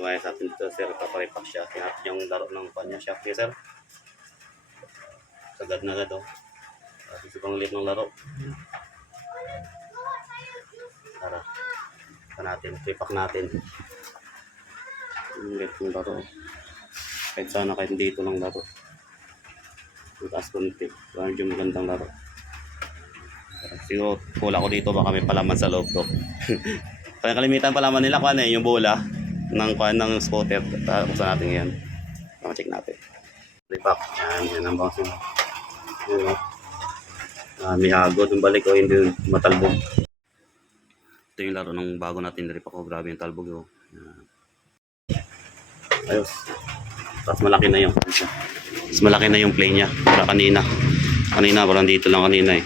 dumaya sa atin dito, sir. Paparepack siya. Tinapin yung laro ng kanya siya. Okay, sir. Sagad na agad, oh. Tapos ibang ulit ng laro. Tara. Pa natin. Repack natin. Ulit yung laro. Kahit sana, kahit dito lang laro. Mataas konti. Medyo magandang laro. Siguro, pula ko dito. Baka may palaman sa loob to. Kaya kalimitan palaman nila kung ano yung bola ng scooter. Buksan natin ngayon. Check natin. Repack. Yan ang bounce nyo. Yan, may hagod yung balik o hindi matalbog. Ito yung laro ng bago natin repack ko. Grabe yung talbog. Oh. Ayos. Tapos malaki na yung mas malaki na yung play niya. Para kanina. Kanina parang dito lang kanina eh.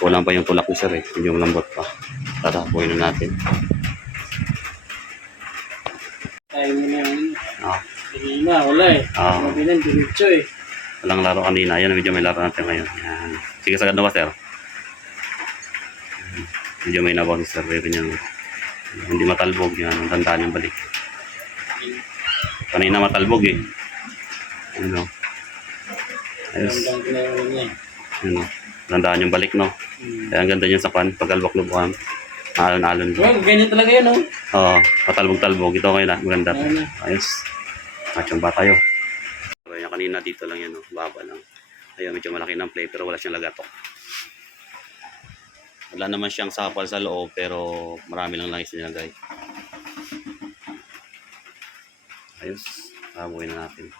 Kulang pa yung tulak ni sir eh. Yung lambot pa. Tatapuin na natin. Tayo mo na yun. Kanina, wala eh. Sabi na, diretso eh. Walang laro kanina. Ayan, medyo may laro natin ngayon. Ayan. Sige, sagad na ba, sir? Medyo may nabaw ni sir. Hindi matalbog. Yan, ang tandaan yung balik. Kanina matalbog eh. Ano? Ayos. Ano? Tandaan yung balik, no? Kaya ang ganda niya sa pan. Pag-albak-lubukan. Alon-alon. Well, ganyan talaga yun, no? Oo, patalbog-talbog. Ito kayo na. Maganda. Ayos. Machong ba tayo? Kaya kanina dito lang yan, no? Baba lang. Ayun, medyo malaki ng play pero wala siyang lagatok. Wala naman siyang sapal sa loob pero marami lang langis nilagay. Ayos. Tabuhin na natin.